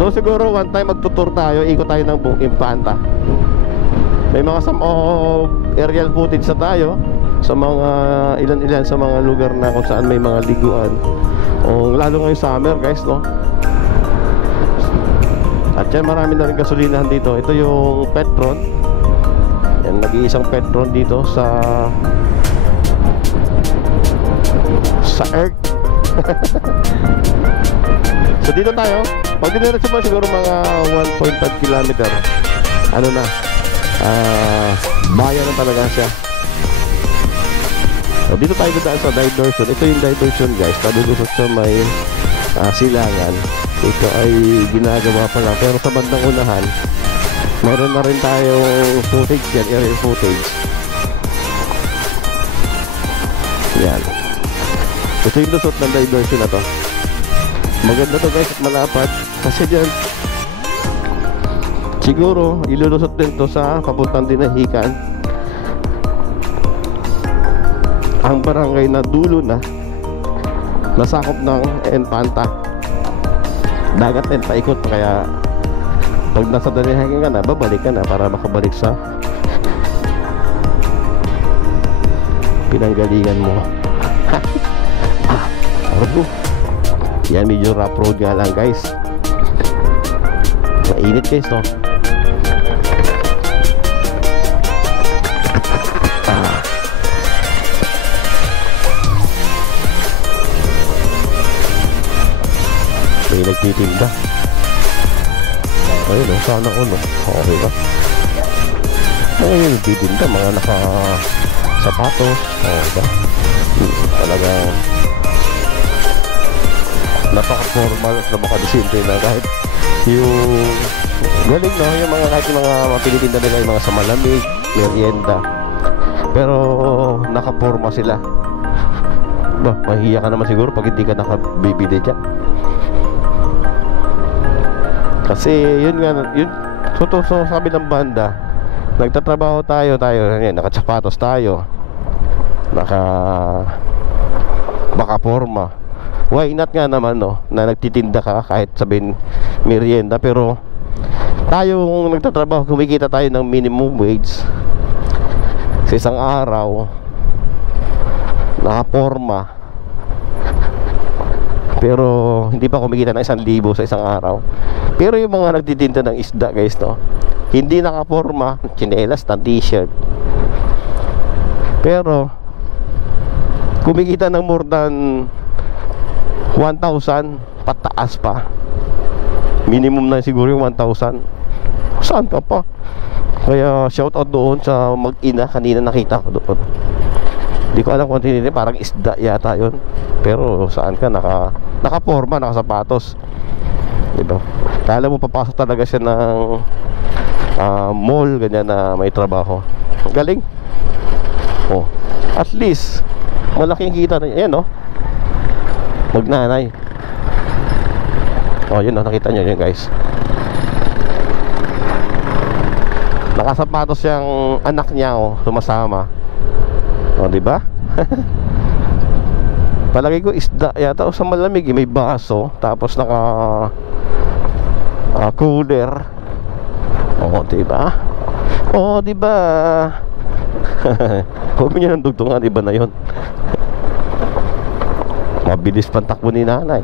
So siguro one time magtutur tayo, ikot tayo ng buong Infanta. May mga some of aerial footage na tayo sa mga ilan-ilan sa mga lugar na kung saan may mga liguan. O lalo ngayong summer guys, no? At yan, marami na rin gasolinahan dito. Ito yung Petron. Yan, nag-iisang Petron dito sa Earth. So dito tayo. Pag diniretso mo siguro mga 1.5 kilometer, ano na, bayan na talaga siya. So dito tayo dadaan sa diversion. Ito yung diversion guys, padulusot sa may silangan. Ito ay ginagawa pa lang, pero sa bandang unahan meron na rin tayong footage yan, aerial footage. Yan, ito yung lusot ng diversion na to. Maganda to guys at malapad. Kasi dyan siguro ilulusot din to sa papuntang Dinahican, ang barangay na dulo na nasakop ng Infanta. Dagat din paikot, kaya pag nasa Dinahican ka na, babalik ka na para makabalik sa pinanggalingan mo. Arbo, yan medyo rough road nga lang guys. Mainit guys, no? May nagtitinda. Ayun, sana ulo. Okay ba? Ayun, nagtitinda, mga naka sapatos. Okay ba? Talagang napaka-formal at napaka-disimple na, kahit yung galing, no? Yung mga, kahit yung mga pinitinda nila, yung mga sa malamig, merienda, pero nakaporma sila. Ba, mahihiya ka naman siguro pag hindi ka nakabibili dyan. Kasi yun nga, yun, so sabi ng banda, nagtatrabaho tayo, yan, nakasapatos tayo, baka-porma. Why not nga naman, no, na nagtitinda ka kahit sabihin merienda, pero tayong nagtatrabaho, kumikita tayo ng minimum wage sa isang araw, nakaporma, pero hindi pa kumikita ng 1,000 sa isang araw. Pero yung mga nagtitinda ng isda guys, no, hindi nakaporma, tsinelas na t-shirt, pero kumikita ng more than 1,000 pataas pa. Minimum na siguro yung 1,000. Saan ka pa? Kaya shout out doon sa mag-ina, kanina nakita ko doon. Hindi ko alam kung hindi, parang isda yata yun. Pero saan ka, nakaporma, nakasapatos, diba? Kala mo papasok talaga siya ng mall, ganyan na may trabaho. Galing. Oh, at least malaking kita na yan, no? Magnanay. Oh, yun, no? Nakita nyo yun guys. Nakasapatos yung anak niya, oh, sumasama. Oh, diba? Palagi ko isda yata o sa malamig, may baso, tapos naka cooler. Oh, diba? Oh, diba? Huwag niyo nang dugtungan, diba na yun? Mabilis pang takbo ni nanay.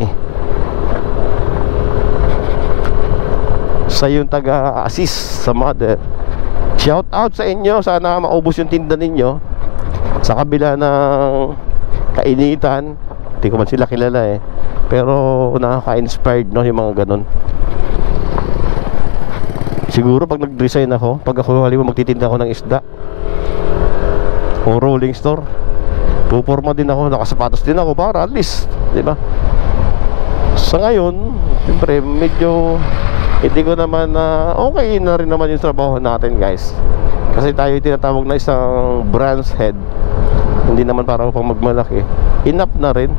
Sa yung taga-assist sa mother, shout out sa inyo. Sana maubos yung tinda ninyo sa kabila ng kainitan. Hindi ko man sila kilala eh, pero nakaka-inspired, no, yung mga ganun. Siguro pag nag-resign ako, pag ako halimbawa magtitinda ako ng isda o rolling store, puporma din ako, nakasapatos din ako para at least, di ba? Sa ngayon, siyempre medyo hindi ko naman okay na rin naman yung trabaho natin guys, kasi tayo tinatawag na isang branch head. Hindi naman para upang magmalaki, enough na rin,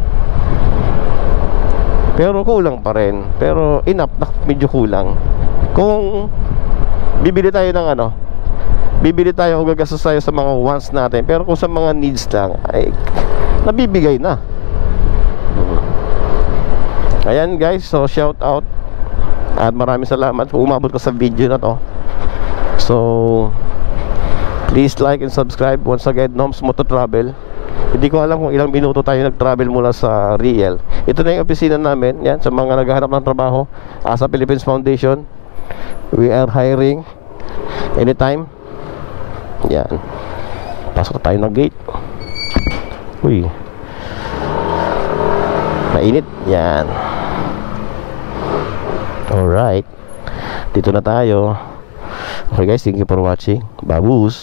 pero kulang pa rin. Pero enough na, medyo kulang. Kung bibili tayo ng bibili tayo o gagastos tayo sa mga wants natin, pero kung sa mga needs lang, ay nabibigay na. Ayan guys, so shout out At maraming salamat kung umabot ka sa video na to. So please like and subscribe. Once again, Noms Moto Travel. Hindi ko alam kung ilang minuto tayo nag-travel mula sa Riel. Ito na yung opisina namin. Yan, sa mga naghahanap ng trabaho, Asa Philippines Foundation. We are hiring anytime. Yan. Pasok tayo ng gate. Uy, mainit. Yan. Alright, dito na tayo. Okay guys, thank you for watching. Babus.